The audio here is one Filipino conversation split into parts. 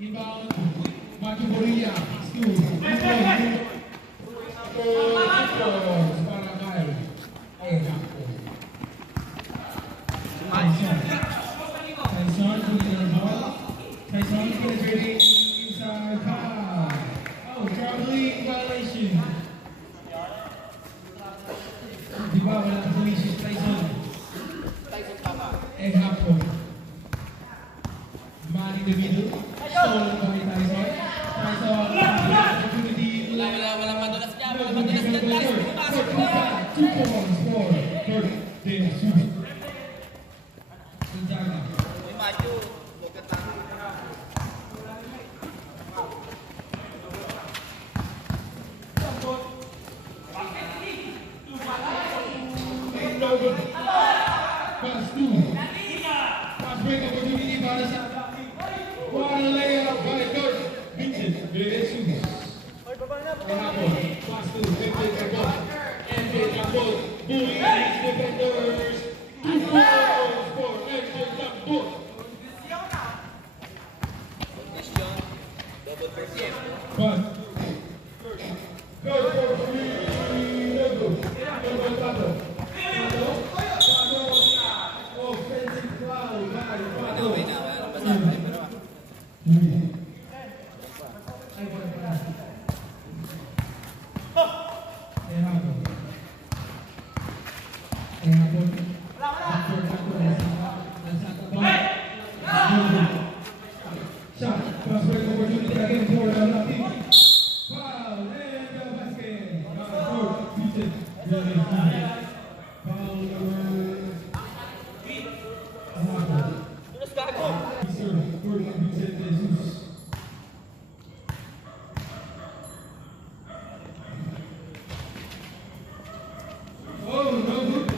Inbound, Maju Borilla, Stu, Barangay, Tyson to the ball. Tyson penetrating inside foul. Oh, traveling violation. Di ba wala na police si Tyson? And half point. Man in the middle. Stolen by Tyson. Tyson, opportunity. Wala madulas niya. Wala madulas niya. Pumasok na. 2 points for third day. Gonzaga. May Maju. Pass two. Pass break opportunity para sa one layup by Coach Vincent Jesus. Kahapon, pass two. Vincent Carbon. MJ Carbon. Bullying his defenders. 2 points for MJ Carbon. Double first game. But Coach for three. Double battle. Offensive foul by Ito, may nga. Wala nang basa. Tulos ka ako. Oh, no good.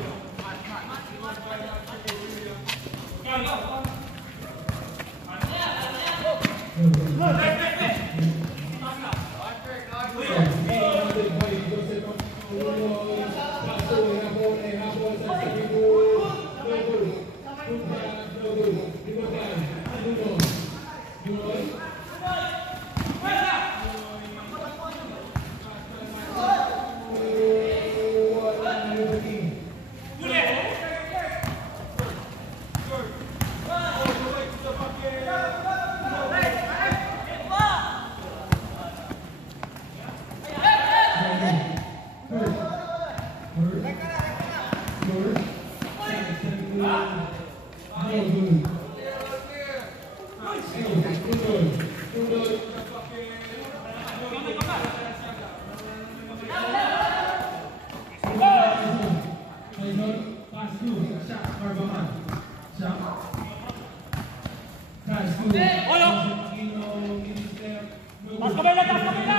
Taas kabila! Taas kabila!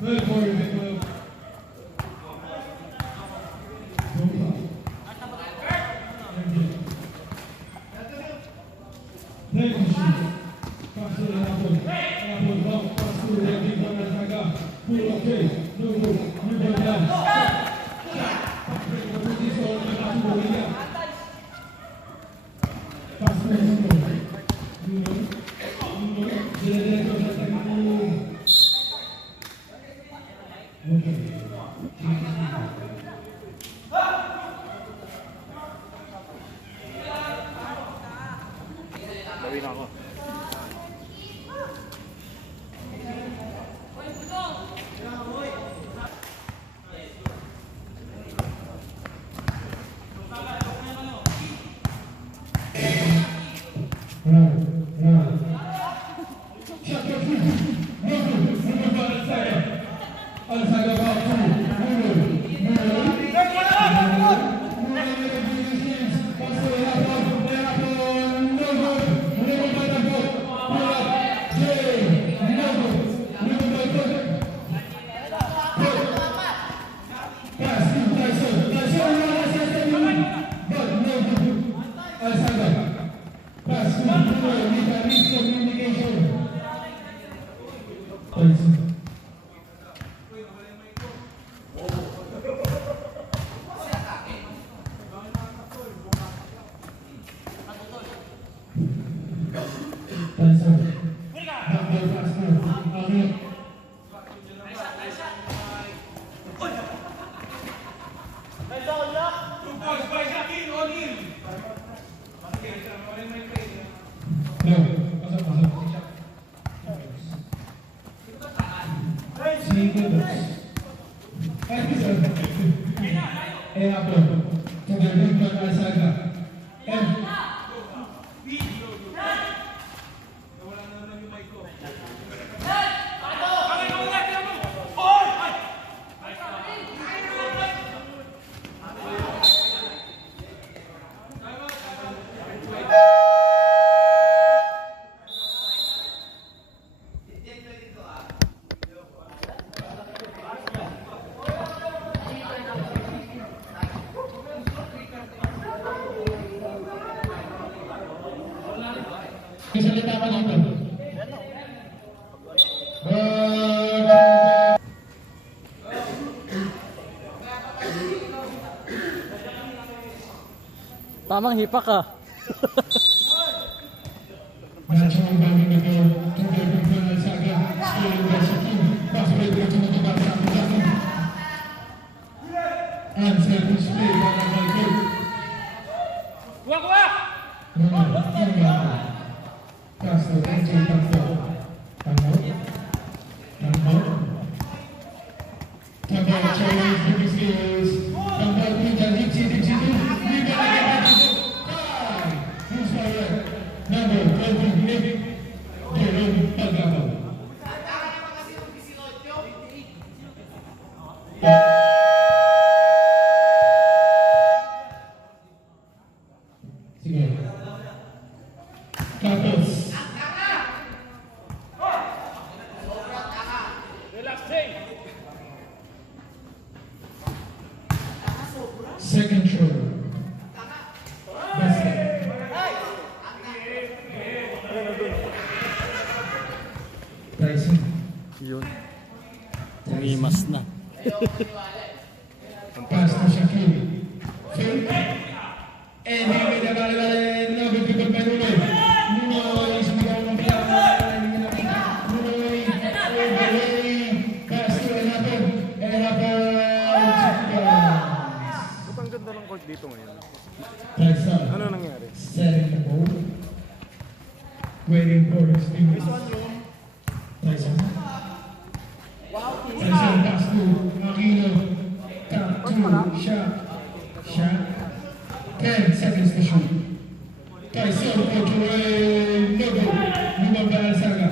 Good for you, big move. Okay. Tyson. Tyson. Backdoor pass now. Okay. No, pasok, pasok. Segundos. Ay, bisa. Apa? Terjadi pada saga. Kesalita pa dito. Tamang hipak ka. Nacho ang daming nagawa. Tungkol ng saga. Scaling by sa team. Passway ko tumutubang sa akin. Answer display para kay Kurt. Kuha! Pass to NJ Tambo. Tambo. Chinese British skills. Tambo pindah Dixie. Liga lagi. Who's fire? Number 20, Nick. Jerome Pagamo. Sige. Tapos. Second shoulder. Basket. Tyson. Yun. Umimas na. Pass to Shaquille. Fake. And he made a ball. No good people by Nunoy. Nunoy. Sumigaw ng pala. Nunoy. Overlay. Pass to Enapon. Ba't ang ganda ng court dito ngayon? Tyson. Ano nangyari? Setting the ball. Waiting for his fingers. Tyson. Tyson pass to Aquino. Top two. Shot. 10 seconds to shoot. Tyson put away. No go. Lumang by Alzaga.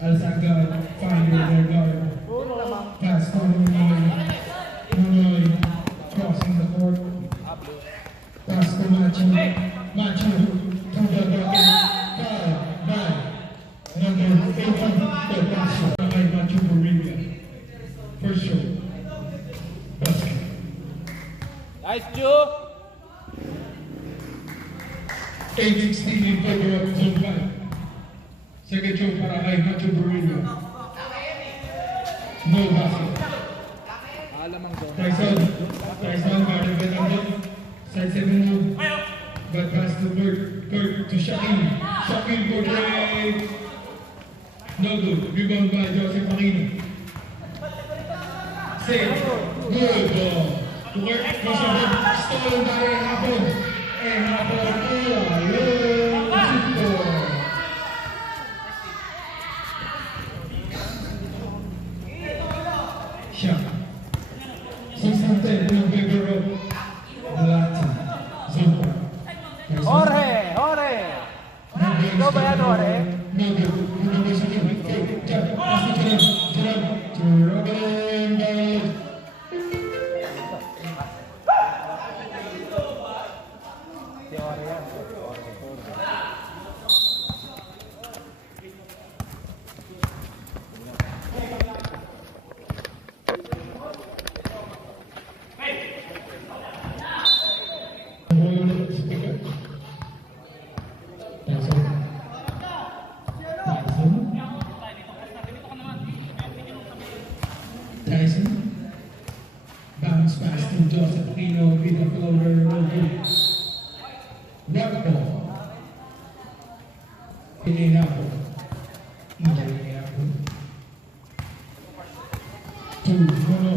Alzaga finding their guard. Pass to Nunoy. Crossing the court. Pass to Macho. Macho. To the bucket. Foul by number 18. The pass shot by Macho Borrega. First shot. Basket. Nice, Joe! 8-16 in favor of zone 5. Second shot para kay Macho Borrega. No basket. Tyson guarded by number side 7 move. But pass to Kurt to Shaquille. Shaquille for three. No good. Rebound by Joseph Aquino. Save. Good ball. To Kurt. Stolen by Hapon. And Hapon. Shot. 610 in favor of Latin. Zone 5. Jorge! Ikaw ba yan, Jorge? No good. Tyson. Bounce pass to Joseph Aquino with the floater. No good. Rock ball. Inapo. To Mono.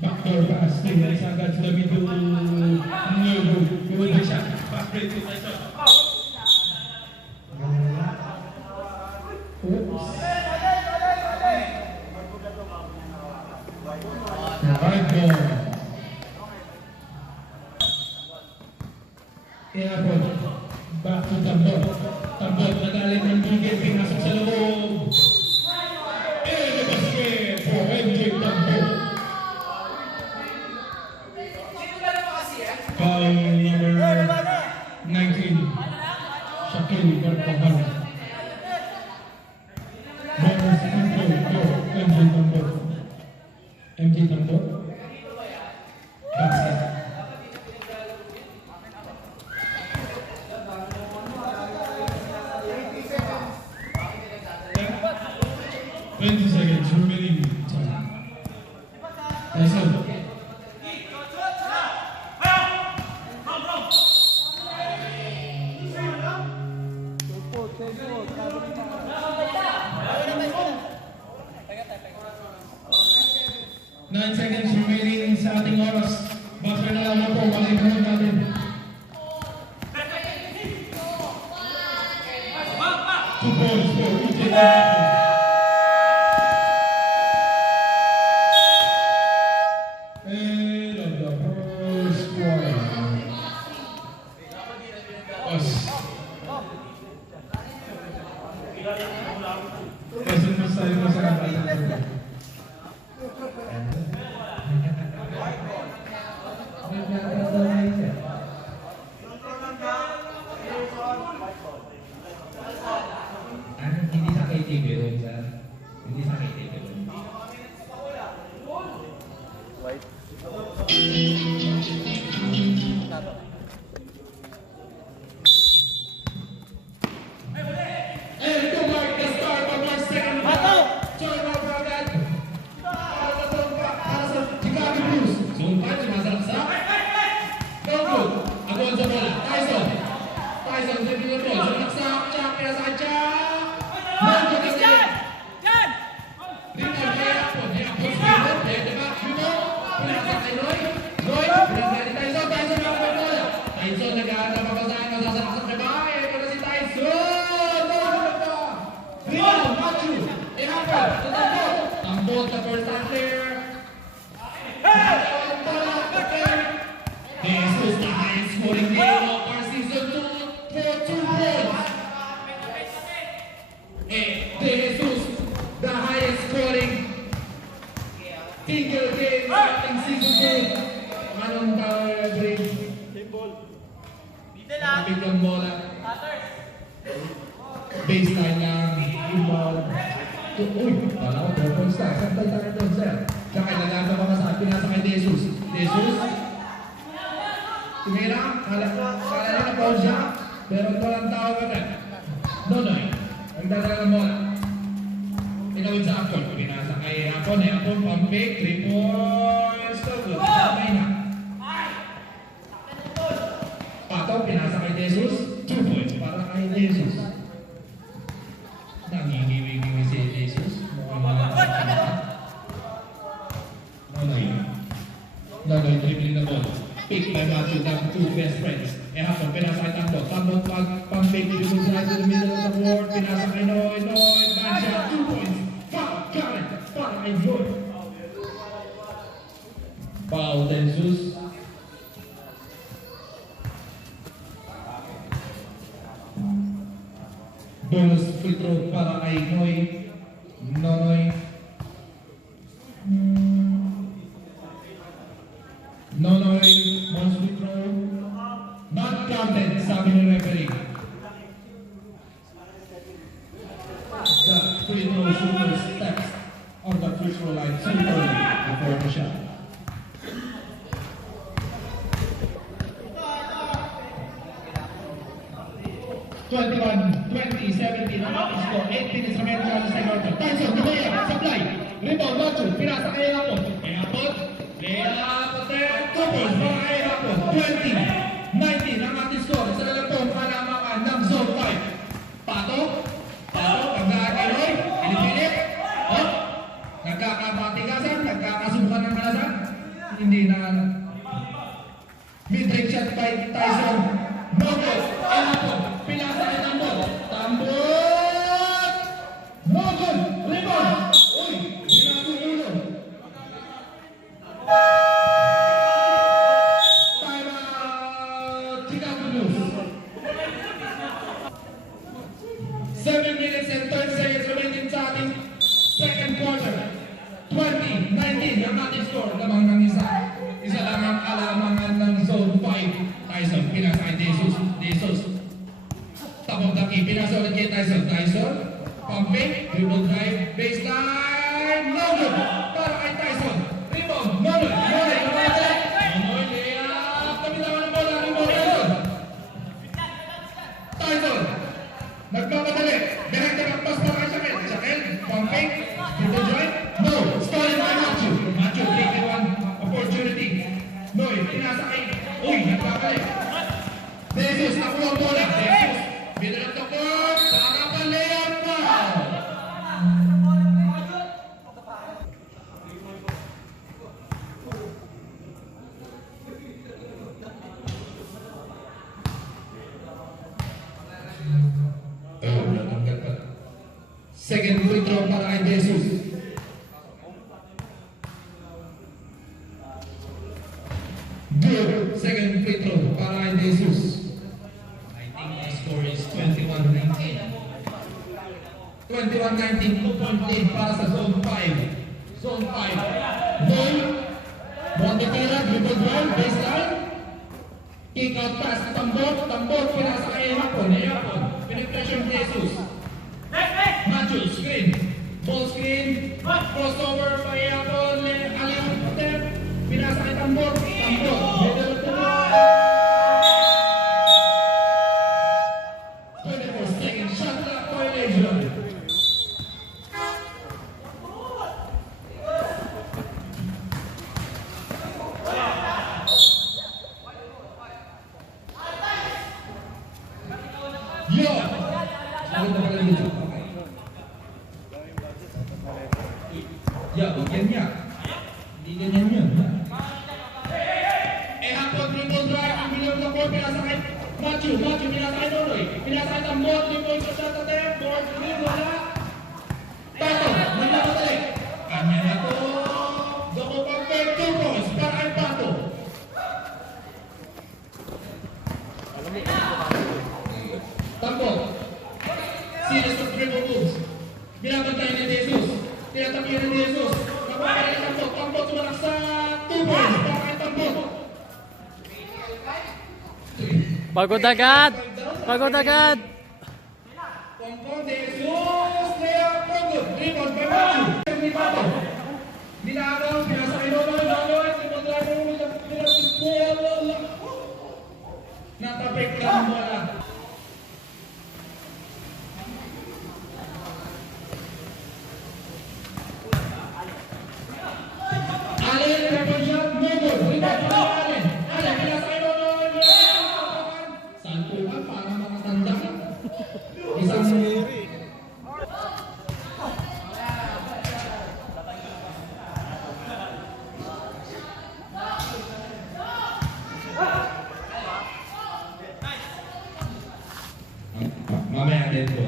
Backdoor pass. Nice agad sa middle. No good. Good shot. Pass break to Tyson. Oops. Right ball. Inapo. Back to Tambot. Tambot nagaling ng bigay. Pinasok sa loob. And the basket for MJ Tambot. Foul number 19. Shaquille Barbahan. Bonus control for MJ Tambot. MJ Tambot. Basket. 20 seconds remaining time. Tyson. Nine seconds remaining sa ating oras. Basta na lang po, malimutan natin. Two points for EJ. And of the first quarter. Us. Kasi mas tayo masarap. Hindi sa KTV room, sir. Hindi sa KTV room. And to mark the start of our second half. Turnover agad. Para sa Chicago Bulls. Sumpan, sumasarap sa. No good. Agad sa bola. Tyson. Tyson, dribbling the ball. Sumaksak. Chak, pinasakay Chak. No good again. Rebound kay Apon. Apon sa Apon. Kaya diba? Pinasakay Noy. Noy. Pinasakay ni Tyson. Tyson na ang bola. Tyson nag-aarap ako saan. Masasaksak na ba? Ito na si Tyson. Rebound, Matthew. Ihapon. Sa Tambot. Tambot, the first time player. This was the highest scoring game of our season 2 for 2 points. De Jesus, the highest scoring single game in season 2. Anong tower break? Biglang bola. Baseline lang. Inbound. Uy, wala ko 4 points na. Santay tayo doon, sir. Tsaka nalasa pa sa pinasa kay De Jesus. De Jesus. Tumira. Kala niya na pause siya. Pero walang tao ka rin. Nonoy. Ang dala ng bola. Tinawid sa Apon. Pinasa kay Apon. Apon, pumpick. 3 points. So good. Kamay na. Pato, pinasa kay Jesus. 2 points. Para kay Jesus. Nangingiwing si Jesus. Nonoy, dribbling the ball. Pick by Matthew, the two best friends. Hapon, pinasa kay Tambot. Tambot, pumpick. Dribble side to the middle of the board. Pinasa kay Noy. Noy, bad shot. 2 points. Foul, got it. Para kay Noy. Foul, Jesus. Bonus free throw para kay Noy. Noy. Nonoy, bonus free throw. Not counted, sabi ng referee. The free throw shooter steps on the free throw line so early before the shot. Ang score, 8 minutes remaining on the second quarter. Tyson, tumaya, supply. Rebound, Machu, pinasa kay Mid-range shot by Tyson. No good. Elapon. Pinasa kay Tambot. Tambot! No good. Rebound. Uy! Pinasa yung ulo. Time out. Chicago Blues. 7 minutes and 30 seconds remaining sa ating second quarter. 20-19 ang ating score. Lamang ng isa. Isa lang ang alamangan ng zone 5. Tyson, pinasa kay Jesus. Jesus. Top of the key. Pinasa ulit kay Tyson. Tyson. Pumping. Dribble drive. Baseline. No good. Para kay Tyson. Rebound. No good. No good. Nonoy. Layup. Kapitawan ng bola. Tyson. Tyson. Nagpapadali. Direct na pass para kay Shaquille. Shaquille. Pumping. Dribble drive. No. Stolen by Machu. Machu taking one opportunity. Noy. Pinasa kay. Uy. Nagpapalik. Jesus. Nakuha ang bola. Jesus. Middle of the court. Saka pa layup pa. Natanggal pa. Second free throw para kay Jesus. Good. Second free throw para kay Jesus. I think the score is 21-19. 21-19, 2-point lead para sa zone 5. Zone 5. Goal. Montepera, dribble drive, baseline. Kick out pass, Tambot, Tambot, pinasa kay Yapon, penetration Jesus. Machu, screen. Ball screen. Crossover by Yapon, alley-oop attempt. Pinasa kay Tambot, Tambot. Middle of the court. 24 seconds, shot clock violation. Yo! Sabi na pala dito. Ya, bagyan niya. Hindi ganyan yun. Hapon, dribble drive, ang middle of the court, pinasa kay Machu, pinasa kay Nonoy, pinasa kay Tambot, dribble shot attempt, board, wala. Pato, nagpapatalik. Kanya na to. Doko pag-peg, 2 points, para kay Pato. Tambot. Series of dribble moves. Binabantay ni Jesus. Tinatakihan ni Jesus. Napapalay ni Tambot. Tambot sumalak sa 2 points. Para kay Tambot. Pagod agad! Pagod agad! Pongpong Jesus. Layup. No good. Rebound by Machu. Ni Pato. Ninagaw. Pinasa kay Nonoy. Nonoy. Dribble driver. Natapik ka ang bola. Allen, triple shot, no good. Rebound pa rin Allen. Allen, pinasa kay Nonoy. Saan po ba? Parang mga tanda. Isang mamaya din po.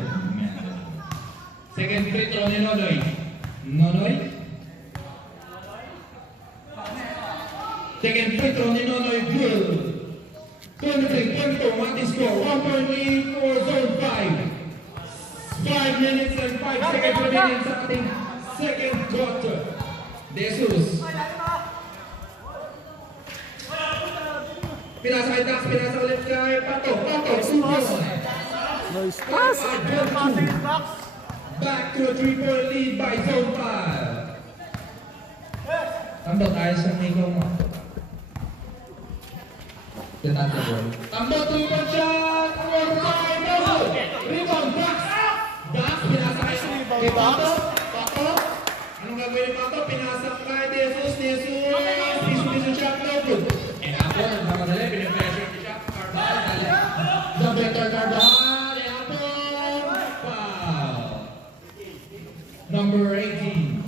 Second free throw ni Nonoy. Nonoy. Second free throw ni Nonoy. Good. 23-22. What is score? 1-point lead for zone 5. 5 minutes and 5 seconds remaining sa ating second quarter. Jesus. Pinasa kay Dax. Pinasa ulit kay Pato. Pato. Super. Nice pass! Back to a 3-point lead by zone 5. Tambot, ayos ang ikaw mo. Tambot, 3-point shot! One time, no good! Rebound, Dax! Dax, pinasa kay Pato. Pato. Anong gagawin ni Pato? Pinasa kay Jesus. Piso shot, no good. And ako, nagmamadali, pinipressure ni shot. Carbal, double Carbal. Number 18.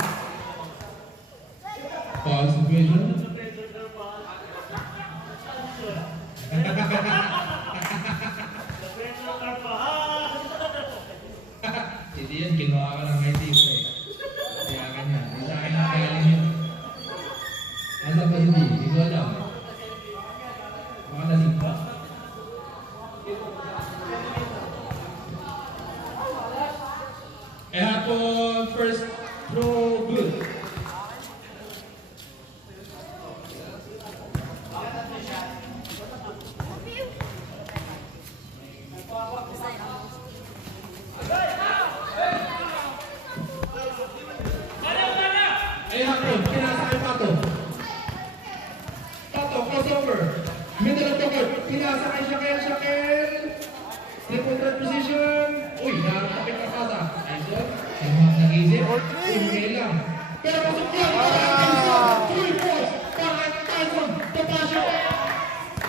Foul situation. Throw good. Eh, hapon, pinasakay Pato. Pato, crossover. Middle of the court, pinasakay Shaquel. Triple threat position. Uy, nakakapit ka pata. Nice one. Nag-isip. Uy, lang. Pero pasok yan. Full force. Para Tyson. Tapasyo.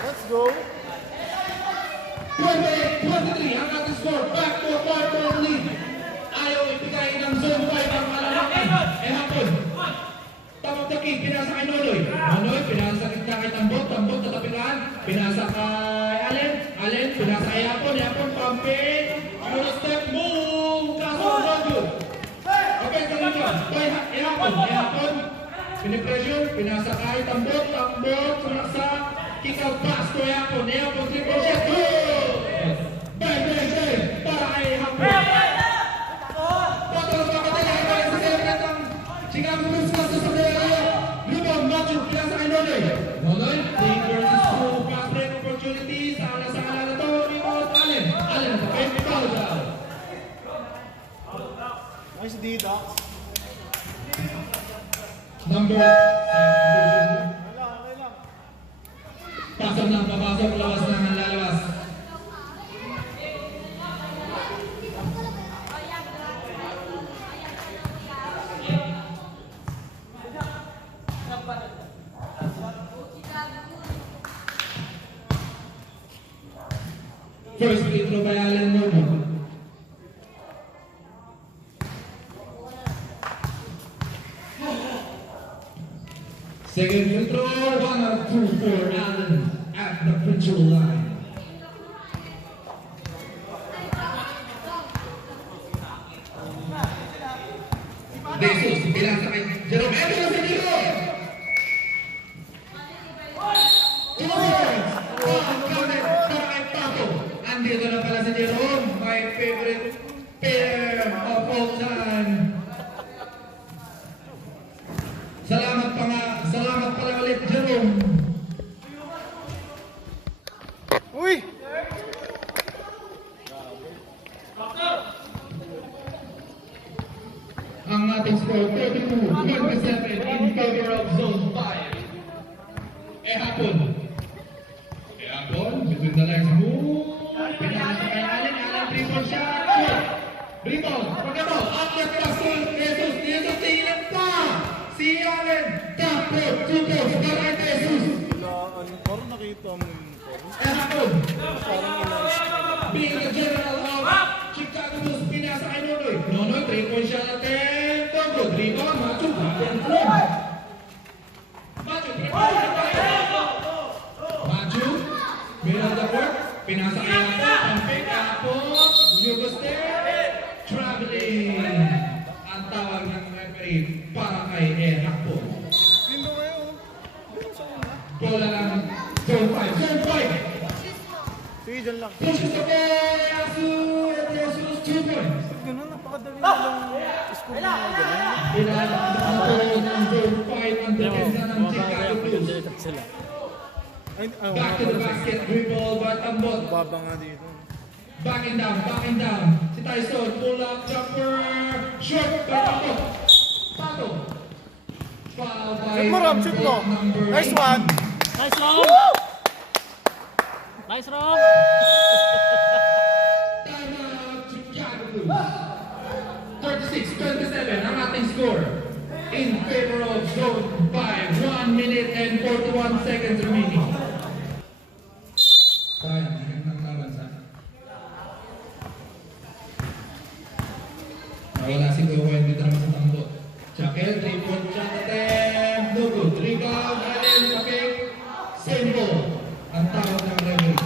Let's go. 28-23 ang ating score. Back to a 5-point lead. Ayaw ibigay ng zone 5 ang malalaman. Eh, hapon. Tamang taki, pinasa kay Nonoy. Nonoy, pinasa kay Tambot. Tambot, tatapilan. Pinasa kay Allen, pinasa kay Hapon. Hapon, pumping. Euro step, move. Kaso, Rojo. Okay, sa ninyo. Hapon. Pinipressure, pinasa kay Tambot. Sumaksak. Kick out pass to Hapon. Hapon, triple shot. Goal! Bang, bang, bang. Para kay Hapon. Patros makataya kay sa celebrate ang Chicago Bulls sa Sabrera. Rebound, Matthew, pinasa kay Nonoy. Nonoy, 3 versus 2. Fast break opportunity. Sala na to. Rebound, Allen. Allen, okay, foul down. Nice D, Doc. Number pasok na, papasok, lawas na, lalabas. First free throw by Allen Nono. Second free throw, 1 out 2 for Allen at the free throw line. Jesus, bilang sa kay Jerome. Eto na si Jerome! Two points! Counted para kay Pato. Andito na pala si Jerome, my favorite pair of all time. Salamat pala ulit, Jerome. Uy! Ang ating score, 32-27 in favor of Zone 5. Hapon, between the legs, move. Pinasa kay Allen, 3-point shot. Rebound, pagkataw, outlet pass to Jesus, tingnan pa. Si Allen, tapos, 2 points, para kay Jesus. Parang nakita mo yun. Hapon, Parang inayos ka. being the general of Chicago Bulls, pinasa kay Nonoy. Nonoy, 3-point shot attempt. Good rebound, Matthew, and flip. Matthew, middle of the court, pinasa kay Apo, Hugo Step, traveling. Ang tawag ng referee para kay Apo. Yun ba kayo? Bola lang, zone 5. Sige, dyan lang. Pushes the ball, Yasu, and Jesus 2 points. Ganun, napakadali na lang score mo ng ganun. Pinala ng zone 5 ang depensa ng Chicago Bulls. Back to the basket, dribble, but Tambot. Baba nga dito. Backing down. Si Tyson, pull up, jumper, short, by Pato. Foul by Shoot mo, Rob, shoot mo. number Nice 8. one. Nice, Rob! Nice, Rob! Timeout, Chicago Bulls. 36-27 ang ating score. In favor of Zone 5, 1 minute and 41 seconds remaining. Sayang, magandang laban sa nawala si Gowen dito naman sa Tambot. Shaquel, 3-point shot attempt. No good. Rebound, Allen, Shaquel. Same ball. Ang tawag ng referee.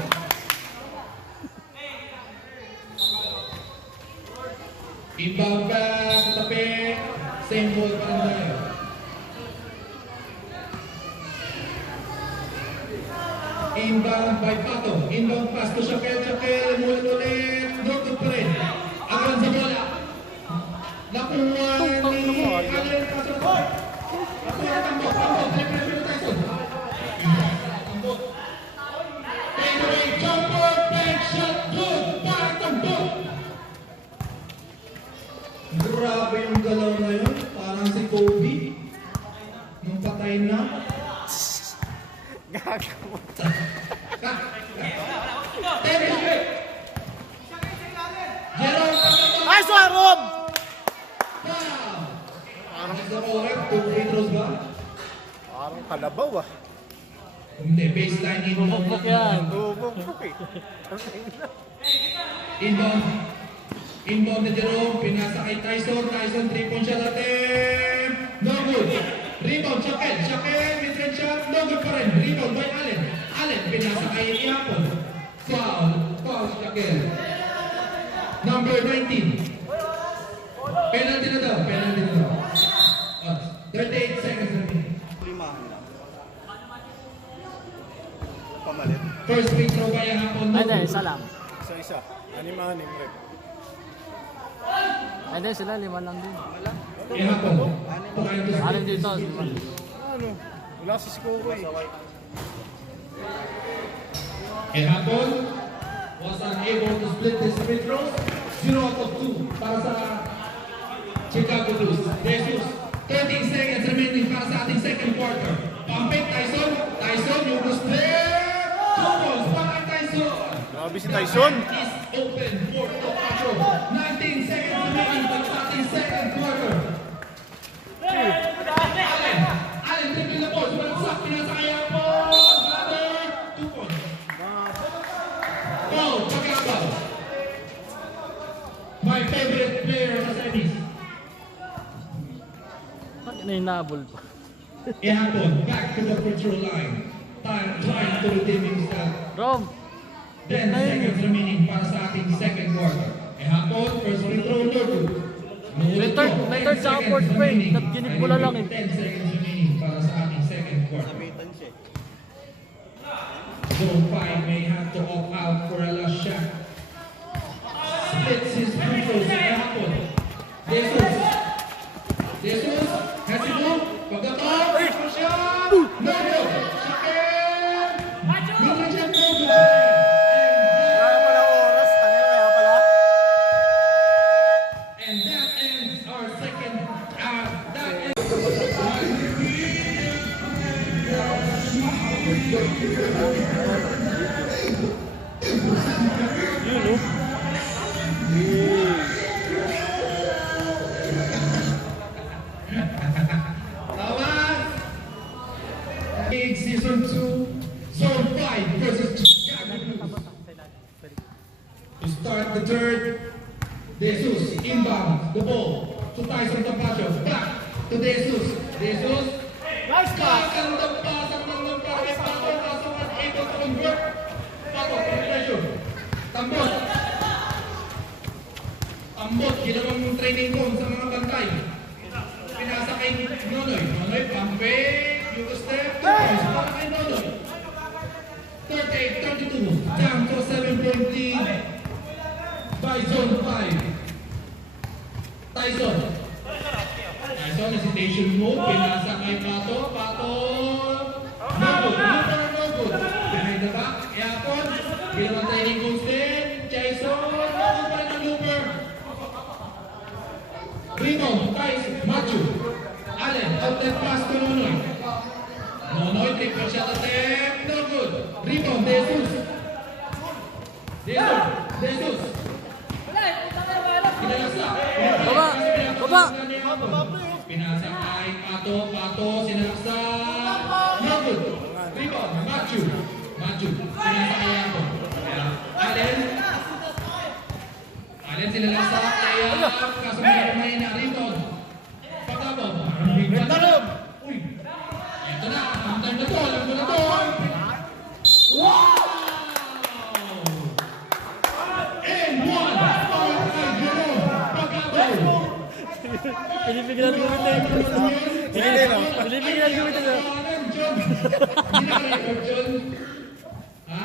Inbound pass sa tabi. Same ball pa rin tayo. Inbound by Pato. Inbound pass to Shaquel. Ulit. No good pa rin. Agan sa bola. Nakuha ni Tambot. Represent Tyson. Tambot. Fadeaway jumper. Bank shot. Good. Para Tambot. Grabe yung galaw na yun. Parang si Kobe. Nung patay na. Gago. Jerome Tambot. Ay, Suarob! Foul. Parang sa correct. 2 free throws ba? Parang kalabaw ah. Hindi, baseline inbound. Bukbuk yan. Bubuk eh. Inbound. Inbound na Jerome. Pinasa kay Tyson. Tyson 3-point shot attempt. No good. Rebound, Shaquel. Shaquel, mid-range shot. No good pa rin. Rebound by Allen. Allen, pinasa kay Iapon. Foul. Foul, Shaquel. Number 19. Penalty na daw. Penalty na daw. 38 seconds remaining. Pamalit. First free throw by Iapon. No Ay, hindi, good. isa lang. Isa-isa. Anim-anim rep. Ay, hindi, sila, 5 lang din. Iapon. Trying to Anim split dito. this free throw. Ano? Wala si Score eh. Ihapon was unable to split his free throws. 0 out of 2 para sa Chicago Bulls. Jesus, 13 seconds remaining para sa ating second quarter. Pumping Tyson. Tyson, you was there. 2 balls para kay Tyson. Grabe si Tyson. Is open for Topacho. 19 seconds remaining para sa ating second quarter. Allen, triple na po. Sumalaksak, pinasa kay Ihapon. Brother, 2 points. Oh, Pagkabaw. My favorite player sa semis. Bakit na hinabol pa? Ihapon, back to the free throw line. Trying to redeem himself. Rom! 10 seconds remaining para sa ating second quarter. Ihapon, first free throw, no good. May third sa fourth frame. Nagginip ko na lang eh. 10 seconds remaining para sa ating second quarter. Zone 5 may have to opt out for a last shot. Splits his free throws. Ihapon. Jesus. Jesus. Has to go. Pagkatao. First shot. No good. Shaquille. Mid-range shot, no good. Kaya pala oras. Kaya pala. And that ends our second. That ends. League Season 2, Zone 5 versus Chicago Bulls. To start the third, Jesus inbound the ball to Tyson Tampacho. Back to Jesus. Jesus. Nice pass. Magandang pass ang nangyang kay Pato. Pato unable to convert. Pato, pressure. Tambot. Tambot, ginawang training room sa mga bantay. Pinasa kay Nonoy. Nonoy, pampe. You step. Para kay Nonoy. 38-32. Down to a 7-point lead by Zone 5. Tyson. Tyson, hesitation move. Pinasa kay Pato. Pato. No good. No good. Behind the back. Iapon. Ginawang training goals din. Jason. No good pa rin ang looper. Rebound. Tyson. Matthew. Allen. Outlet pass to Nonoy. Nonoy. Triple shot attempt. No good. Rebound. Jesus. Jesus. Jesus. Pinalasa. Baba! Baba! Pinasa kay Pato. Pato. Sinalaksa. No good. Rebound. Matthew. Matthew. Pinasa kay Iapon. Allen. Allen sinalaksa. Kaya kaso may na rebound. Pagkabot. Pagkabot. Uy. Ito na. Ang time na to. Alam ko na to. Wow! And one. Foul kay Jerome. Pagkabot. Pinipigyan ko ito. Pinipigyan ko ito. Hindi naka-record, John. Ha?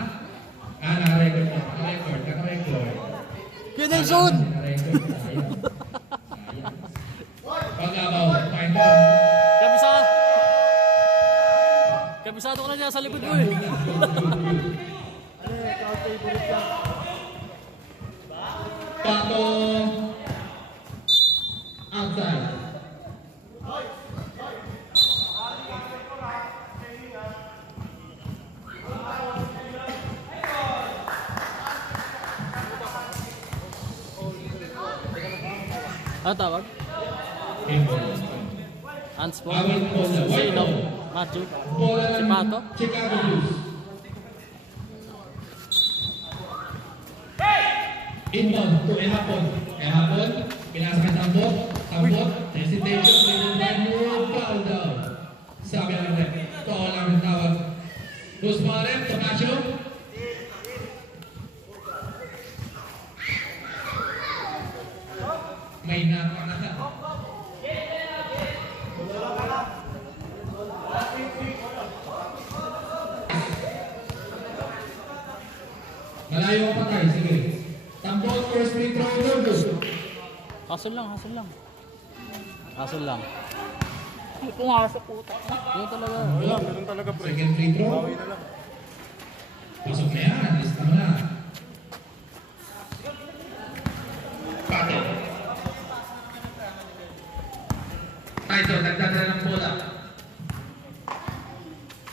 Naka-record po. Naka-record. Naka-record. Yun ang zone! Naka-record. Sayang. Sayang. Pagkabaw. Fine ball. Kabisa! Kabisado ko na niya sa likod mo eh. Pato. Outside. Ano tawag? Handball. Handsball? Awit po sa white Sino? ball. Matthew? Bola Si ng Pato? Chicago Blues. Inbound to Ehapon. Ehapon, pinasa kay Tambot. Tambot, hesitation, middle line move, foul down. Sabi ng rep, foul lang ang tawag. Luz mga rep, Tomasio. May napanata. Malayo ang patay, sige. Tambot, first free throw, Luz. Hasol lang, hasol lang. Hasol lang. Ay, pumasok puta. Yun talaga. Second free throw. Pasok na yan. Lista mo na. Pato. Tyson, nagdadala ng bola.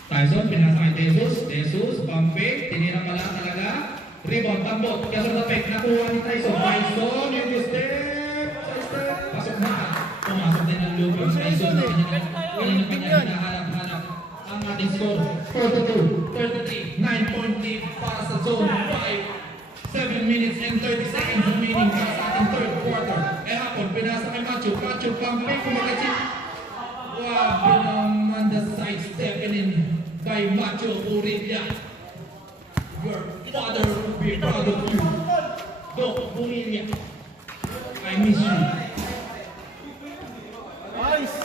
Tyson, pinasa kay Jesus. Jesus, pumpe. Tinira pala talaga. Rebound, tambot. Kaso na pek. Nakuha ni Tyson. Tyson, yung step. Step. Pasok na. Pumasok din ang loop ng Tyson. Kanya hinahanap-hanap ang ating score. 42-33. 9-point lead para sa zone 5. 7 minutes and 30 seconds remaining para sa ating third quarter. Ehapon, pinasa kay Macho. Macho, pumpe. Kumakachip. Grabe naman the side stepping in by Macho Urilla. Your father will be proud of you. Doc Urilla. I miss you. Nice!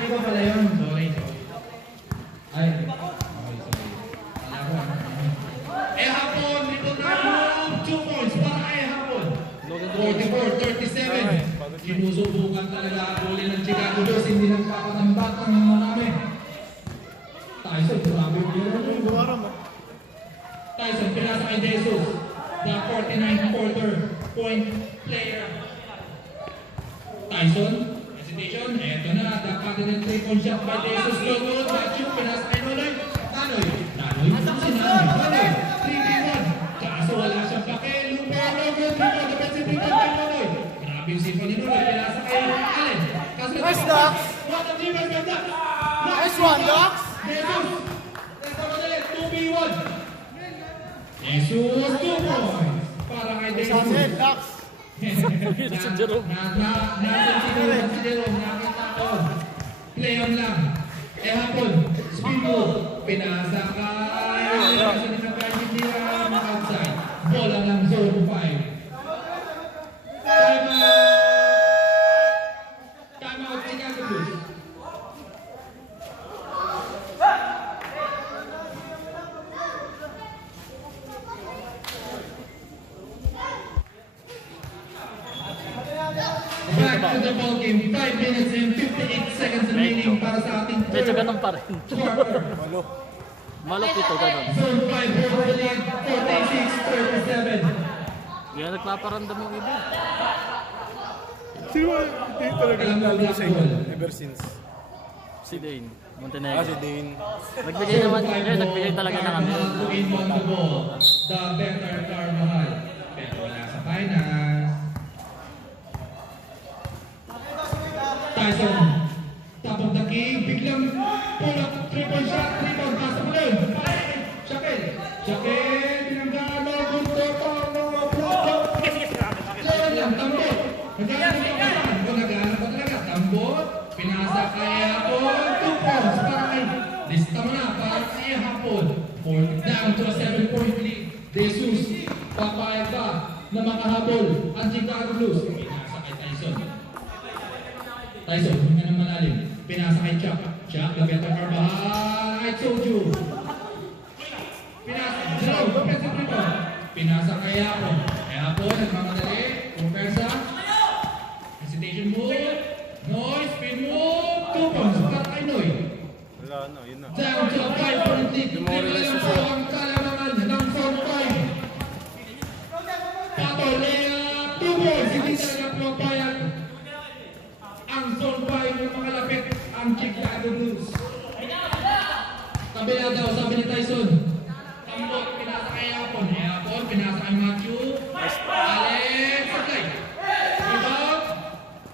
Iba pala yun. Sorry. Ay. Okay, sorry. Ehapon, rebound na move. 2 points para Ehapon. 44-37. Sinusubukan talaga ang uli ng Chicago Bulls. Hindi nagpapatambak ng marami. Tyson, grabe yun. Tyson, pinasa kay Jesus. The 49th quarter point player. Tyson, hesitation. Eto na, dapat din 3-point shot by Jesus. Good, Matthew, pinasa kay Nonoy. Nanoy. Nanoy, si Nanoy. Nanoy, 3v1. Kaso wala siyang pakil. Lumero, good, rebound, defensive rebound kay Nonoy. Grabe yung sipo ni Nonoy, pinasa kay Allen. Kaso Nice, Doc. What a team has got that. Nice one, Doc. Jesus. Ito madali, 2v1. Jesus, 2 points. Para kay Jesus. Doc. Si Jerome. Nasa si Jerome, nakita ko. Play on lang. Ehapon, speed move. Pinasa kay. Pinasa ni Nagay Tira, outside. Bola ng zone 5. Time out. Time out, Chicago Bulls. Back to the ball game. 5 minutes and 58 seconds remaining para sa ating Medyo ganun pa rin. quarter. Malok ito, ganun. Zone 5 holds the lead, 46-37. Kaya nagpaparamdam yung iba. Sino hindi talaga Alam mo, naglalaro black sa inyo ball. ever since? Si Dane. Si Montenegro. Dane. Nagbigay naman, nagbigay talaga ng ano. Carvajal to inbound the ball. The better Carvajal. Pero wala sa finance. Tyson. Top of the key. Biglang pull up. 3-point shot. Rebound. Pasa mo nun. Shaquille. Shaquille. Pinanggano. Gunto. Pano. Block. Laro lang. Tambot. Naghanap ka pa. Kung naghanap ka talaga. Tambot. Pinasa kay Hapon. 2 points para kay. Lista mo na para kay Hapon. Down to a 7-point lead. Jesus. Papayag ba na makahabol ang Chicago Blues? Pinasa kay Tyson. Tyson, hindi na malalim. Pinasa kay Chuck. Chuck, Gabeta Carvajal. I told you. Pinasa. Jerome, offensive rebound. Pinasa kay Hapon. Kay Hapon, nagmamadali. Kumpersa. Hesitation move. points. Hindi talaga pumapayan ang zone 5 ng mga lapit ang Chicago Bulls. Kabila daw, sabi ni Tyson. Tambok, pinasa kay Apon. Apon, pinasa kay Matthew. Alex, sakay. Rebound.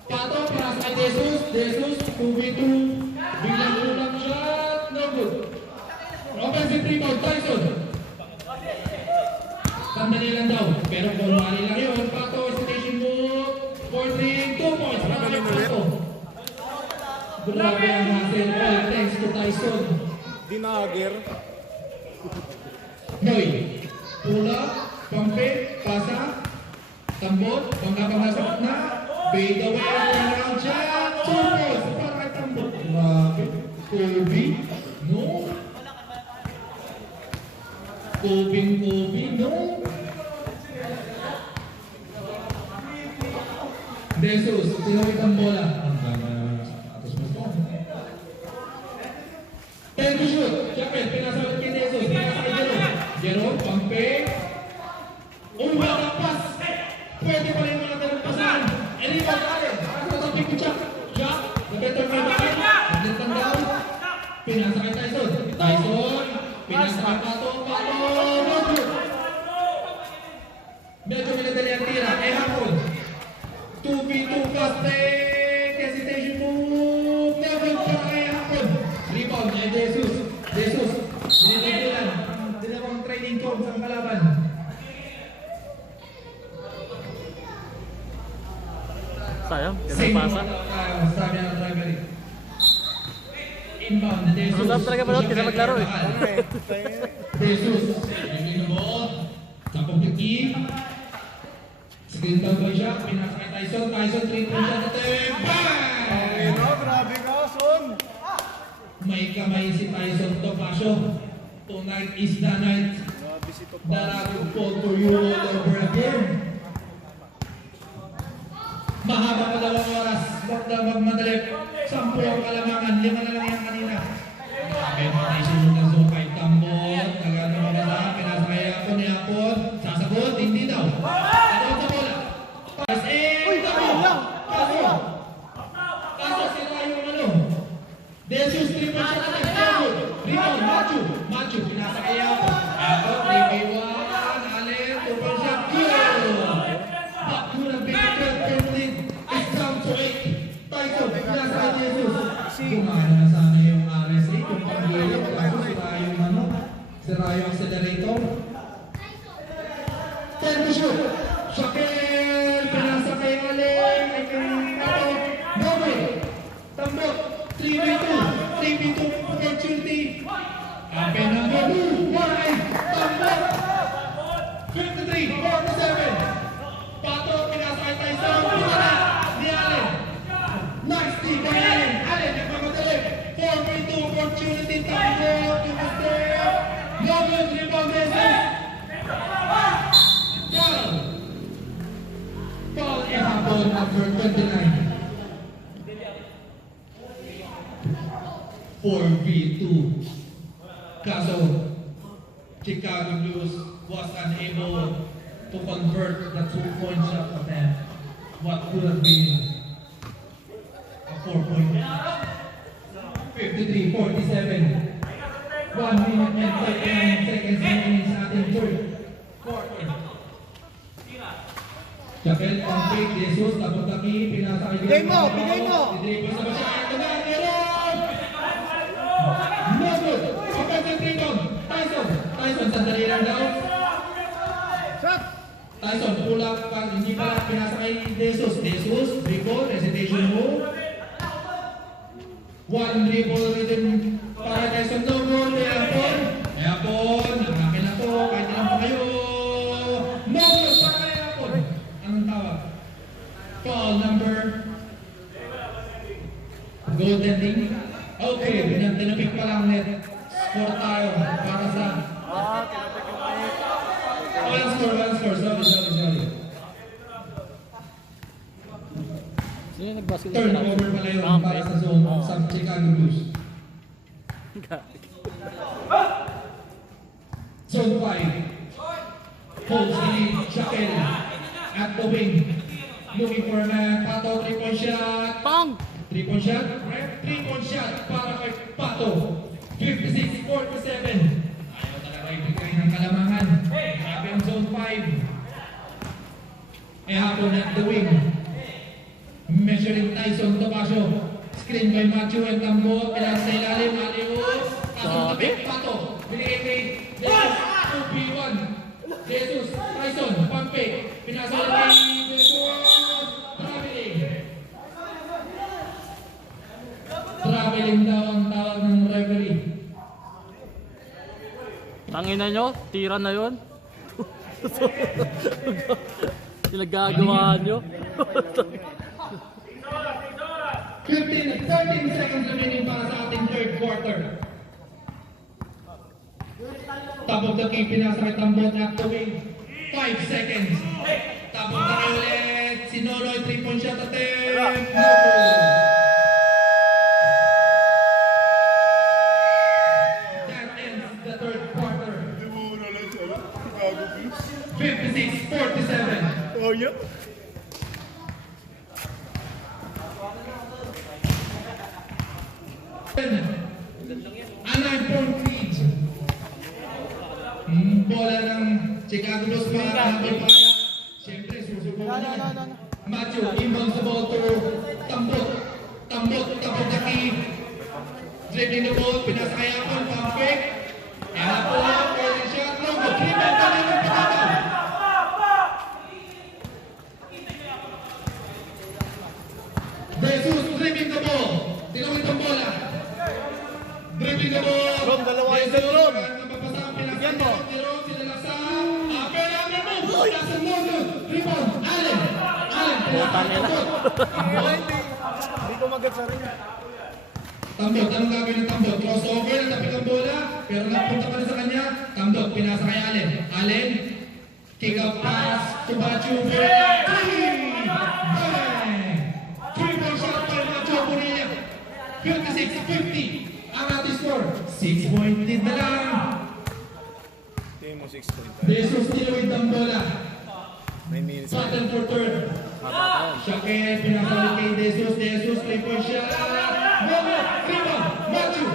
Pato, pinasa kay Jesus. Jesus, 2v2. Biglang kulang shot. No good. Offensive rebound, Tyson. Sandali lang daw. Pero kung mali lang yun, Pato, station move. Forcing 2 points. Pato. Grabe ang hustle. All thanks to Tyson. Dinager. Noy, pula, pampe, pasa, tambot, pangkapang nasa na, fade away, turnaround shot, 2 points, para kay tambot. Grabe, Kobe, no? Kobe, no? Jesus, tinawid ang bola. Ang gama naman sa atos mo ito. Ten to shoot. Siyempre, pinasawit kay Jesus. Pinasa kay Jerome. Jerome, pampe. Umba pass. Pwede pa rin mga talampasan. Rebound Allen. Para sa pick check. Jack. Nag-return may bakit. Nag-return down. Pinasa kay Tyson. Tyson. Pinasa kay Pato. Pato. No good. Medyo minadali ang tira. Hapon. 2v2 casting. Hesitation move. Never para kay Hapon. Rebound kay Jesus. Jesus. Dinitigilan. Dinawang training coach ang kalaban. Sayang, Same kasi pasa. sabi ng driver. Inbound na Jesus. Masarap talaga manood kasi maglaro eh. Jesus. Yung ball. Tapos yung key. Screen down by siya. Pinasa kay Tyson. Tyson 3-point shot at bang! Grabe ka, son. May kamay si Tyson Topacio. Tonight is the night that I will fall for you all over again. Mahaba pa 2 oras. Huwag na magmadali. 10 ang kalamangan. 5 na lang yan kanina. Grabe mga naisunod ng zone 5 tambot. Kagano mo na. Pinasa kay Apon ni Apon. Sasagot. Hindi daw. Ano sa bola? Pass in. Kaso sila yung ano. Jesus 3-point shot natin. Rebound. Machu. Pinasa kay Apon. Apon. 3v1. Allen. 2-point shot. Good. Could have been a third penalty. It's down to 8. Tyson, nasa kay Jesus. Gumana na sana yung RSA. Kung pag-iilip, kaso sira yung ano, sira yung accelerator. 10 to shoot. Shaquille, pinasa kay Allen. Ay kay Pato. Nobe. Tambok. 3v2. 3v2 opportunity. Apen number 2. Why? Tambok. 53-47. Pato, pinasa kay Tyson. Pinasa ni Allen. Nice D kay Allen. Allen, nagmamadali. 4v2 opportunity. Tambok. Yung step. Noble rebound Jesus. Foul. Foul and Hapon number 29. 4v2. Kaso, Chicago Bulls was unable to convert the 2-point shot attempt. What could have been a 4-point match. 53-47. 1 minute and 39 seconds remaining sa ating third quarter. Chapel, Pampig, Jesus, tapos laki, pinasa kay Bigay mo! Idribble sa basya, ito na, meron! No good! Offensive rebound, Tyson, sandali lang daw. Tyson, pull up, hindi pa pinasa kay Jesus, dribble, hesitation move. 1 dribble rin para Tyson double, Apon, nakakil na to, kahit ilan pa kayo. No good, para kay Apon. Anong tawag? Foul number golden ring. Okay, tinapik pa lang net. Score tayo para sa one score. Sorry. Sino yung nag-basket? Turnover pala yun para sa zone sa Chicago Bulls. Zone 5. Holds in Shaquille at the wing. Looking for a man. Pato, 3-point shot. Pang! 3-point shot. 3-point shot para kay Pato. 56-47. Ayaw talaga ibigay ng kalamangan. Grabe ang zone 5. Hapon at the wing. Measuring Tyson Tomasio. Screen by Matthew and Tambo. Pilas sa ilalim. Alios. Sabi. Pato. Binigay kay Jesus. 2v1. Jesus. Tyson. Pampe. Pinasa kay Jesus. Traveling. Traveling daw ang tawag ng referee. Tangina nyo, tira na yun. Pinagagawa nyo. 13 seconds remaining para sa ating third quarter. Top of the key, pinasa kay Tambot at the wing. 5 seconds. Top of the key ulit. Si Noloy, 3-point shot attempt. No good. That ends the third quarter. 56-47. Oh, yeah. A 9-point lead. Bola ng Chicago Bulls para Bipaya. Siyempre, susubukan niya. Matthew, inbound sa ball to Tambot. Tambot, tapos na key. Dribbling the ball, pinasa kay Apon, pump fake. Apon, early shot, no good. Rebound pa rin ng Patata. Jesus, dribbling the ball. Tinawin ang bola. Dribbling the ball. Rom, dalawa yung Jesus, Rom. napapasa, Bigyan mo. Rom, sinalasa. Apel, Apel, move. Nasa Logo. Rebound. Allen. Allen, pinasa kay Tambot. Hindi ko magat sa rin. Tambot, anong gagawin ng Tambot? Crossover, natapik ang bola, pero napunta pa rin sa kanya. Tambot, pinasa kay Allen. Allen, kick out pass to Bachu. Bang! 3-point shot para Bachu Bonilla. 56-50 ang ating score. 6-point lead na lang. Game mo 6 point. Jesus tinawid ang bola. 9 minutes. Battle for third. Shaquet, pinasa ulit kay Jesus. Jesus, 3-point shot. Nonoy, rebound, Matthew.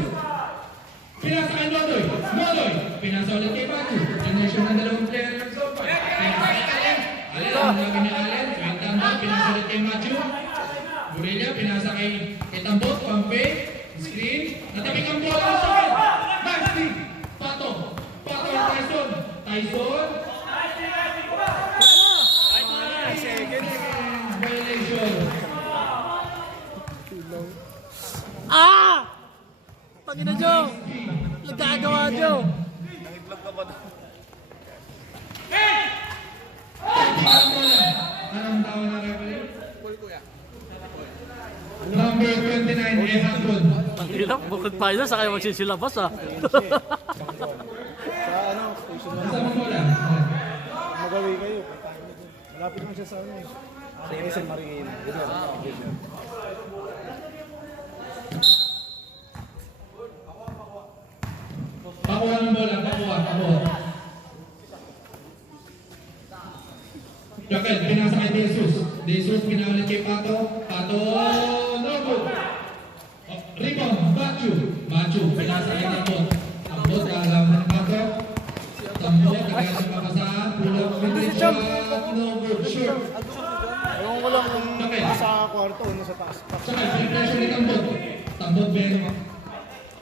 Pinasa kay Nonoy. Nonoy, pinasa ulit kay Matthew. Connection ng dalawang player ng Sopa. Pinasa kay Allen. Allen, ang gagawin ni Allen. Tambot, pinasa ulit kay Matthew. Burilla, pinasa kay Tambot. Pampe, screen. Natabing ang bola ng Shaquet. Nice lead. Pato. Pato ang Tyson. Tyson. Violation. Ah! Tangina nyo! Nagkagawa nyo! Anong tawag na referee? Number 29, Ehapon. Ang hirap, bukod pa yun, sa kayo magsisilabas ah. Sa ano, station na. Kasama mo lang. Magawi kayo. Malapit mo siya sa ano eh. Sa SM Marikina. Pakuha ng bola, pakuha. Jaquel, pinasa kay Jesus. Jesus, pinaulit kay Pato. Pato, no good. Rebound, Matthew, pinasa kay Tambot. Tambot, gagawin ng Pato. Tambot, kagaya ng papasahan. Pulang mid-range shot, no good. Sure. Ewan ko lang kung sa kwarto o sa taas. Jaquel, pinasa ni Tambot. Tambot, Ben.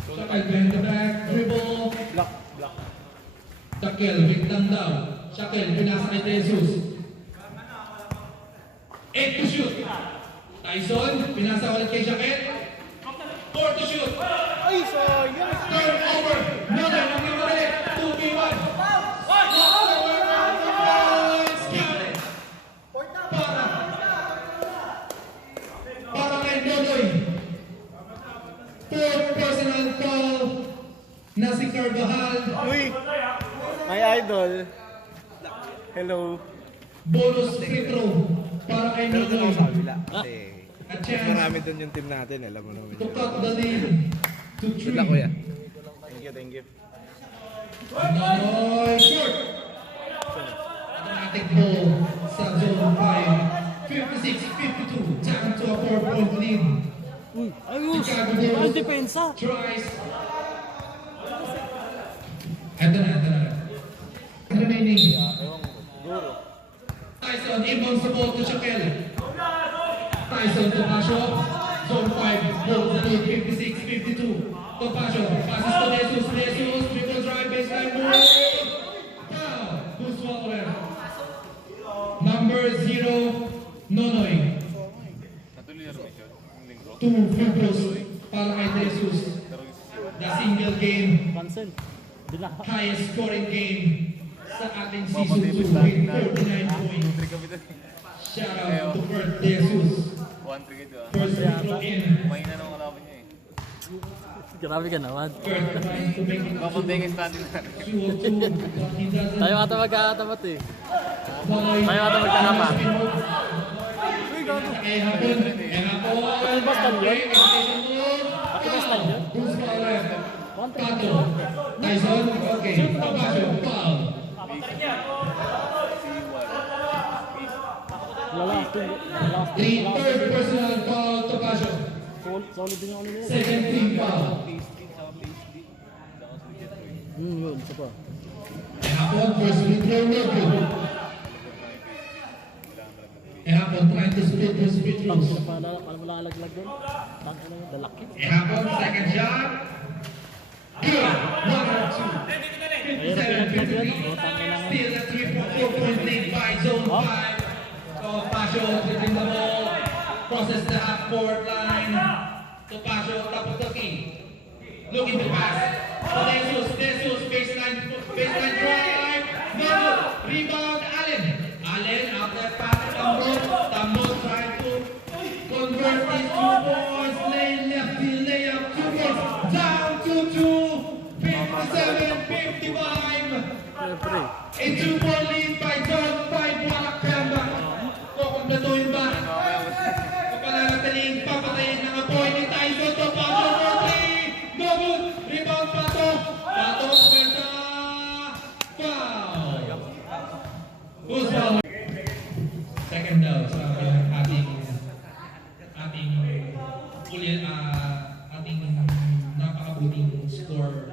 Jaquel, behind the back, dribble. Black. Jaquel, biglang daw. Jaquel, pinasa kay Jesus. 8 to shoot. Tyson, pinasa ulit kay Jaquel. 4 to shoot. Ay, sayang. Turnover. Nonoy, nagkamali. 2v1. Para kay Nonoy. Fourth personal foul na si Carvajal. Uy! My idol. Hello. Bonus free throw para kay Pero doon Nonoy. ako sa kabila. Kasi A gusto chance namin doon yung team natin. Alam mo naman to yun. cut the lead to 3. Good luck, kuya. Thank you. Nonoy short. Automatic ball sa zone 5. 56 Uy, ayos! Chicago Ay, Bulls depensa! tries. Ito na. Remaining. Ewan ko, siguro. Tyson, inbounds the ball to Shaquille. Tyson to Pasho. Zone 5, ball to 56-52. To Pasho, passes to Jesus. Dribble drive, baseline move. Foul. Who's Waller? Number 0, Nonoy. 2 free throws para kay Jesus. The single game, Cancel. Bila. highest scoring game sa ating season 2 with 49 points. Shout out to Bert Jesus. First free throw in. Grabe ka naman. Bert trying to make it 2-2, but he doesn't. Tayo ata magkakatapat eh. Nonoy. Tayo ata magkakapa. Hapon. Boston yun? Pakibastan yun? Who's Waller? Pato. Tyson. Okay. Pasho. Foul. Lalasting. Third personal foul to Pasho. Solid din yung ano nila. Second team foul. Yun, isa pa. Hapon, first free throw, no good. Hapon trying to split his free throws. Paano mo lalaglag doon? Tangka na yun, lalaki. Hapon, second shot. Good. 1-2. 57-53. Still a 3-4-point lead by Zone 5. So Pasho dribbling the ball. Crosses the half-court line. To Pasho, top of the key. Looking to pass. To Jesus, baseline drive. No good. Rebound, Allen. Allen, after pass, Tambot trying to convert these 2 points. Lefty layup, 2 points. Down to 2. 57-55. Siyempre. A 2-point lead by Zone 5. Walang kamba. Kukumplatuhin ba? Kapananatiling papatayin ng apoy ni Tyson to Pato for 3. No good. Rebound Pato. Pato puwersa. Foul. Who's foul? Second daw sa ating napakabuting score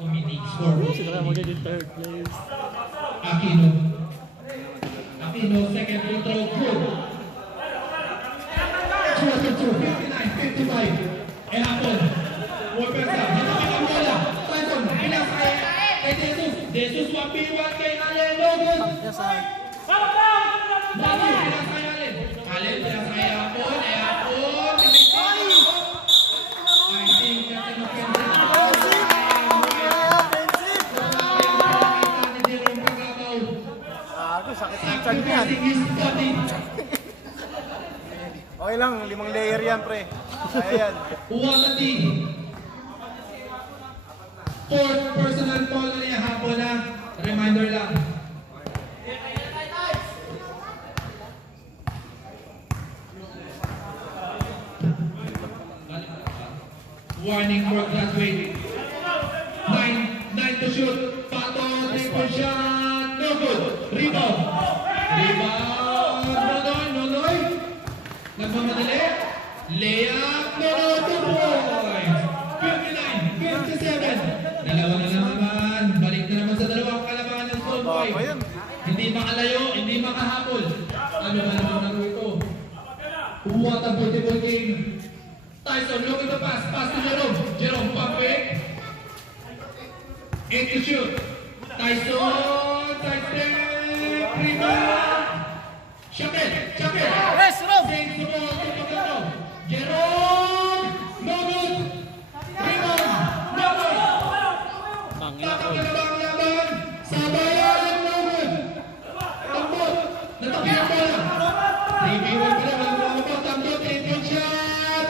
committee. Sila magiging third place. Aquino, second free throw, good. 59-55. Hapon. Wolversa. Hanapin ang bola. Tyson, pilas kay Jesus. Jesus 1v1 kay Allen. No good. Yes, ay. Matthew, pilas kay Allen. Allen, pilas kay Hapon. Hapon. I think that's an offensive. Jerome Cagabaw. Ako, sakit ng chan yan. Sacrificing his body. Okay lang, 5 layer yan, pre. Kaya yan. Uwamati. Fourth personal foul na niya hapon na. Reminder lang. Warning for graduate. 9 to shoot. Pato, triple shot. No good. Rebound. Nonoy. Nagmamadali. Layup. No, 2 points. 59-57. Dalawa na naman. Balik na naman sa dalawang kalabangan ng Zone 5. Hindi makalayo, hindi makahabol. Ano ba naman ang ito? What a beautiful game. Tyson looking to pass. Pass to Jerome. Jerome, pump fake. 8 to shoot. Tyson, side step. Rebound. Shaquille. Yes, Rob! Saves the ball to Pagano. Jerome. No good. Rebound. No good. Tatak na ba ang laban? Sabayan. No good. Tambot. Natabi ang bola. 3v1 pa na. Walang mga tambot. 8-point shot.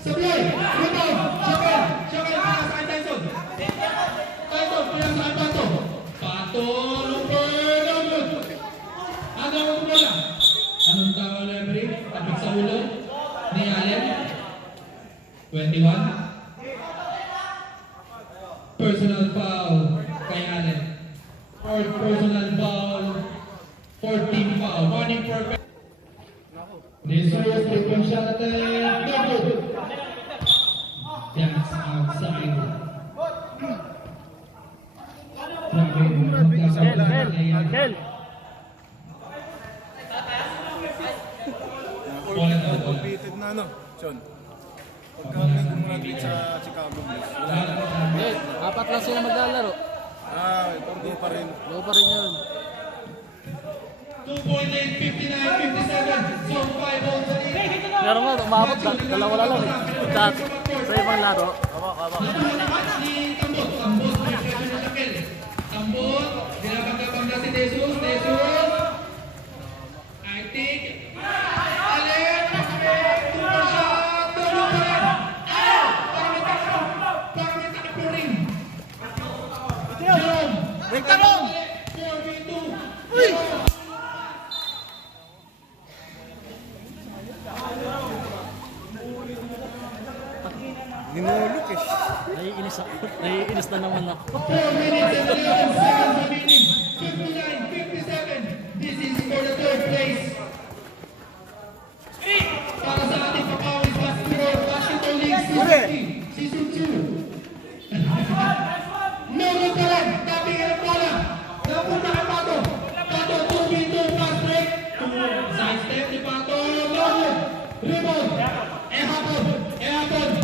Sablay. Rebound. Shaquille. Pass kay Tyson. Tyson. Pila sa Pato. Pato. Looper. No good. Ano ang bola? Anong tawag na referee? Tapos sa ulo ni Allen. 21. Personal foul kay Allen. Fourth personal foul. 14 foul. Warning for Jesus, three-point shot attempt, no good. That's outside. Grabe, Angel! Competed na ano, John. Pagka may gumraduate sa Chicago Bulls, wala na. Apat lang sila maglalaro. Ito pa rin. Low pa rin yun. 2-point lead, 59-57. Zone 5 on the lead. Pero nga, umabot na. Dalawa na lang eh. Sa ibang laro. Tambot, binabangga-bangga si Jesus. I think, Allen, two-point shot, double pa rin. Parang may takip po rin. Jerome, 4v2. Ninulok eh. Naiinis na naman ako. 4 minutes and 11 seconds remaining. 59-57. This is for the third place. Para sa ating Papawis Basketball League Season 2. No good pa rin. Taping ang bola. Napunta kay Pato. Pato 2v2 fast break. Side step ni Pato. No good. Rebound. Ehapon.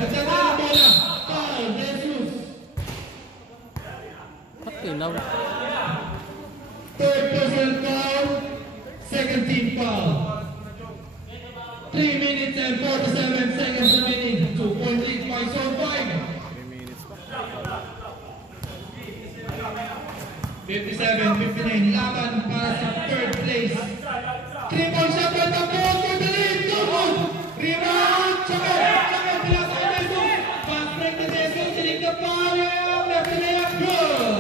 Nagdadala ang bola. Foul. Jesus. Ba't pinaw? Third personal foul, second team foul. 3 minutes and 47 seconds remaining. 2-point lead by Zone 5. 57-59, laban para sa third place. 3-point shot by Tambot for the lead. No good. Rebound. Chakal. Pinasa kay Jesus. Fast break ni Jesus. Sinig na foul. Left to left. Good.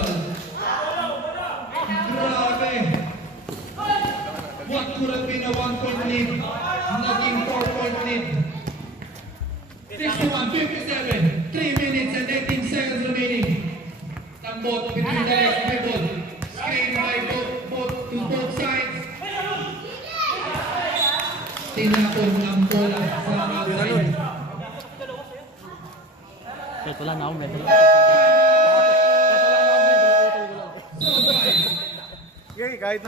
Grabe. What could have been a 1-point lead? Naging 4-point lead. 61-57. 3 minutes and 18 seconds remaining. Tambot between the legs. Dribble. Screen by both sides. Tinapon ang bola sa outside. Kahit wala na ako, medal. Okay, kahit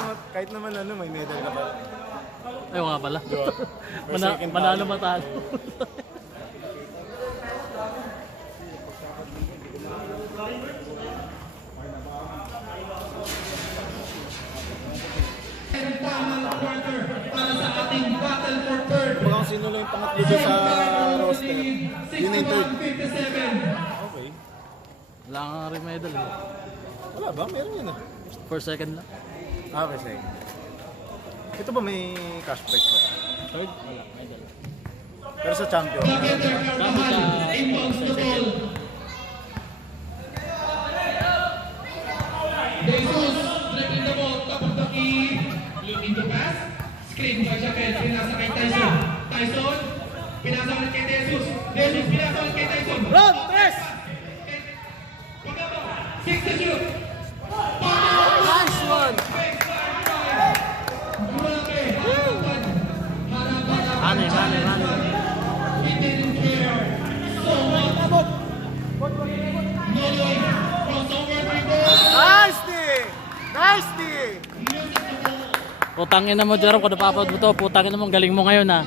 naman ano, may medal ka pa. Ayaw nga pala. second Manalo matalo. And tamang quarter para sa ating battle for third. Kung sino lang yung pangatlo doon sa roster, yun na yung third. 61-57. Okay. Wala nga rin medal. eh. Wala ba? Meron yun ah. For second lang. Okay, sige. Ito ba may cash prize ba? Third? Wala, medal. Pero sa champion. Nakita Carvajal, inbounds the ball. Jesus, dribbling the ball, top of the key. Looking to pass. Screen by Jaquel, pinasa kay Tyson. Pinasa ulit kay Jesus. Pinasa ulit kay Tyson. Run! Press! Pagkaba, 6 to shoot. Nice one! Grabe. Money. We didn't care so much. Noloy, crossover dribble. Nice D! Putangin na mo, Jerome, kung napapanood mo to, putangin na mo, galing mo ngayon ha.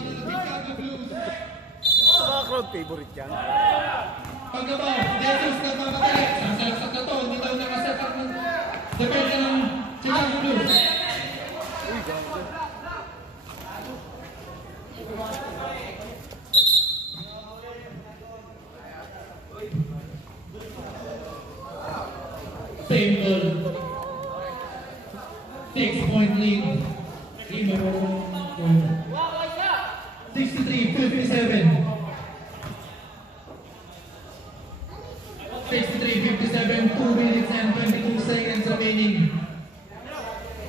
Mga crowd favorite yan. Pagkabaw, Jesus na mamatali. Sasaksak na to, hindi daw nakasasak ng depende ng Chicago Blues. Same goal. 6-point lead. 63-57. 63-57, 2 minutes and 22 seconds remaining.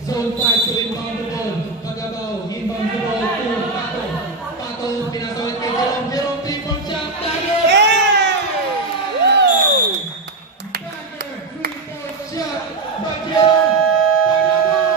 Zone 5 to inbound the ball. Pagkabaw, inbound the ball to Pato. Pato, pinasawit kay Jerome. Jerome, 3-point shot. Dagger! Dagger, 3-point shot by Jerome. Pagkabaw!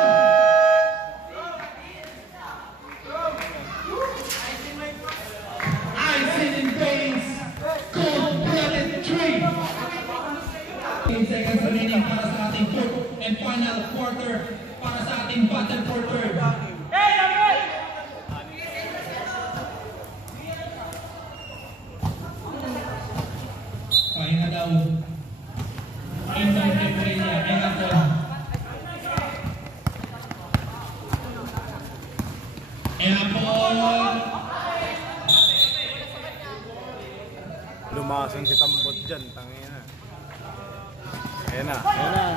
pumasok si Tambot dyan, tangina. Ayan na, ayan na.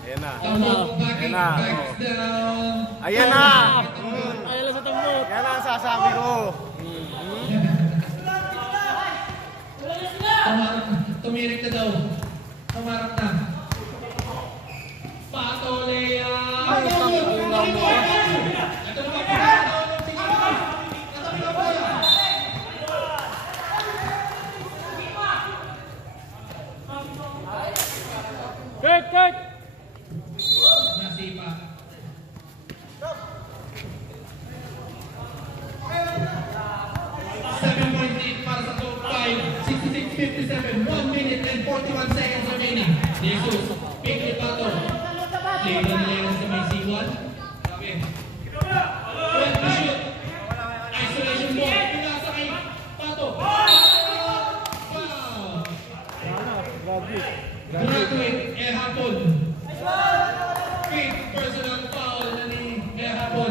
Ayan na. Tambot, back Ayan na. down. Ayan na! Ayaw lang sa tambot. Yan ang sasabi ko. Tumirik na daw. Tumarap na. Patolea. Ay, tangina mo. Ito na ba? Kurt! Nasipa. Para sa top 5, 66-57, 1 minute and 41 seconds remaining. Jesus, pick the pato. Label nila yan sa may C1. Grabe. Well, to shoot. Isolation ball. Pinasa kay Pato. Foul. Graduate, Hapon. Fifth personal foul na ni Hapon.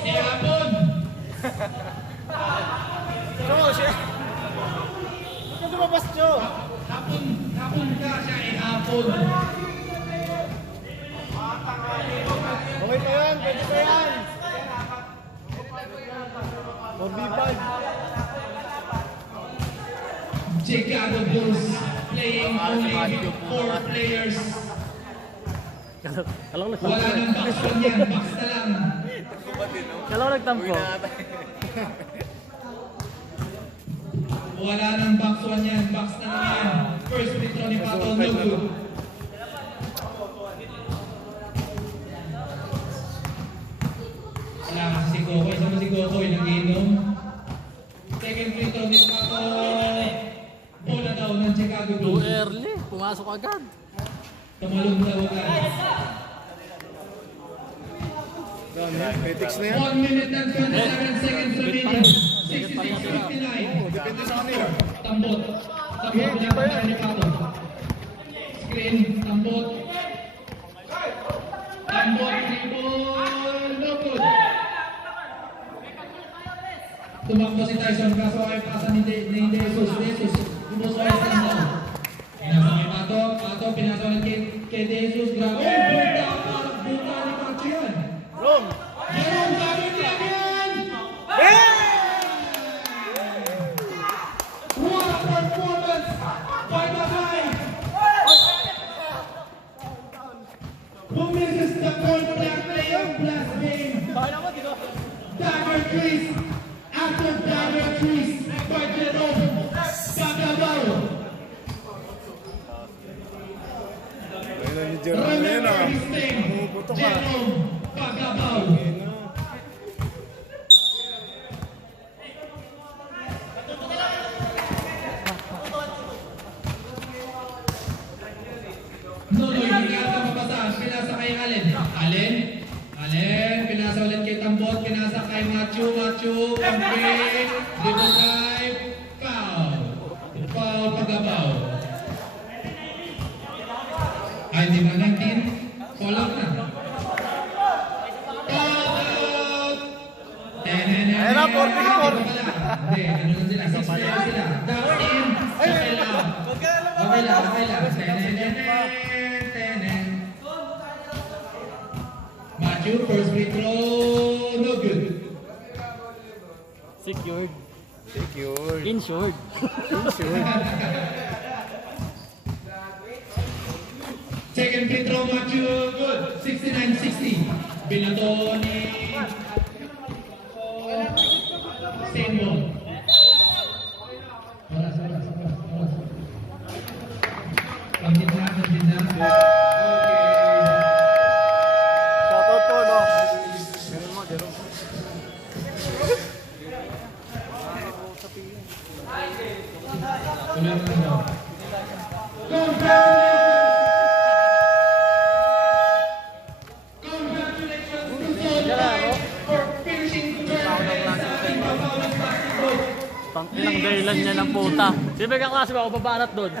Si Hapon. Jo, siya. Ba't ka lumabas, Jo? Hapon ka siya Hapon. Okay pa yan, pwede pa yan. Mabibag. Chicago Bulls playing only with 4 players. Wala nang box one yan, box na lang. Kalaw nagtampo. Wala nang box one yan, box na lang yan. First free throw ni Pato, no good. Wala kasi si Kokoy, sama si Kokoy, nag-inom. Second free throw ni Pato. Bola daw ng Chicago Too Bulls. early. Pumasok agad. Tumalong daw agad. Critics na yan. 1 minute and 27 seconds remaining. 66-59. Depende sa kanila. Tambot. Tambot pinapatay ni Pato. Screen. Tambot. Tambot. Dribble. No good. Tumakbo si Tyson kaso ay pasa ni Jesus. Jesus. Umuso ay sa lang. Pinasa kay Pato. Pato pinasa ulit kay Jesus. Grabe. Buta. Buta ni Pato yan. Rom! Jerome, gamit niya yan! What a performance by the guy! Who misses the point blank play of last game? Dagger trees after dagger trees by Jerome Pagabao. Ayun na ni Jerome na yan ah. Remember his name, Pumuputo ka. Jerome Pagabao. Nonoy, hindi ka mabasa. Pinasa kay Allen. Allen, pinasa ulit kay Tambot. Pinasa kay Matthew. Kampi. Dribble drive. Foul. Foul Pagabao. Ay, di ba 19? Foul out na. Foul out! Ayun na, 44. Hindi, ano lang sila. 6 players sila. That's in. Okay lang. Okay lang. Matthew, first free throw, no good. Secured. Secure. Insured. Second free throw, Matthew, good. 69-60. Binato ni Stenball. Oras. Pagkita. Okay. Shoutout po, no? Ganun mo, ganun. Tuloy mo na daw. Congratulations to Soldier for finishing third sa ating Pabawang Basketball. Ilang dahilan niya ng puta. Sino ba kaklase ba ako babanat doon?